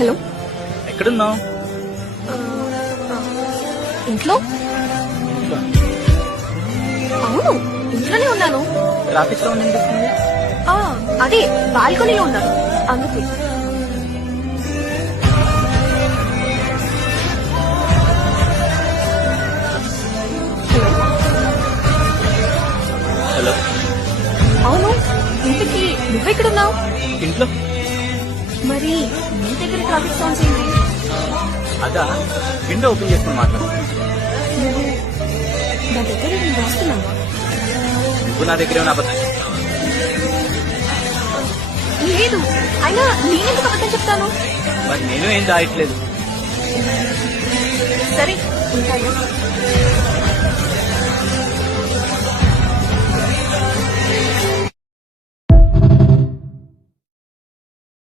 Hello, ఎక్కడున్నావు? ఇంట్లో? అవును, ఇంట్లోనే ఉన్నాను. ట్రాఫిక్ సౌండ్ వినిపిస్తుంది. అదే బాల్కనీలో ఉన్నాను, అందుకే. హలో, అవును, ఇంటికి నువ్వెక్కడున్నావు? ఇంట్లో. మరి నీ దగ్గర ట్రాఫిక్ సౌండ్స్ ఏంటి? అదా, విండో ఓపెన్ చేసుకుని మాట్లాడుతున్నా. నువ్వు నా దగ్గర నేను రాస్తున్నావా? నువ్వు నా దగ్గర ఏమైనా అబద్ధం? లేదు, అయినా నేనెందుకు అబద్ధం చెప్తాను? మరి నేను ఏం దాయట్లేదు. సరే, ఉంటాను.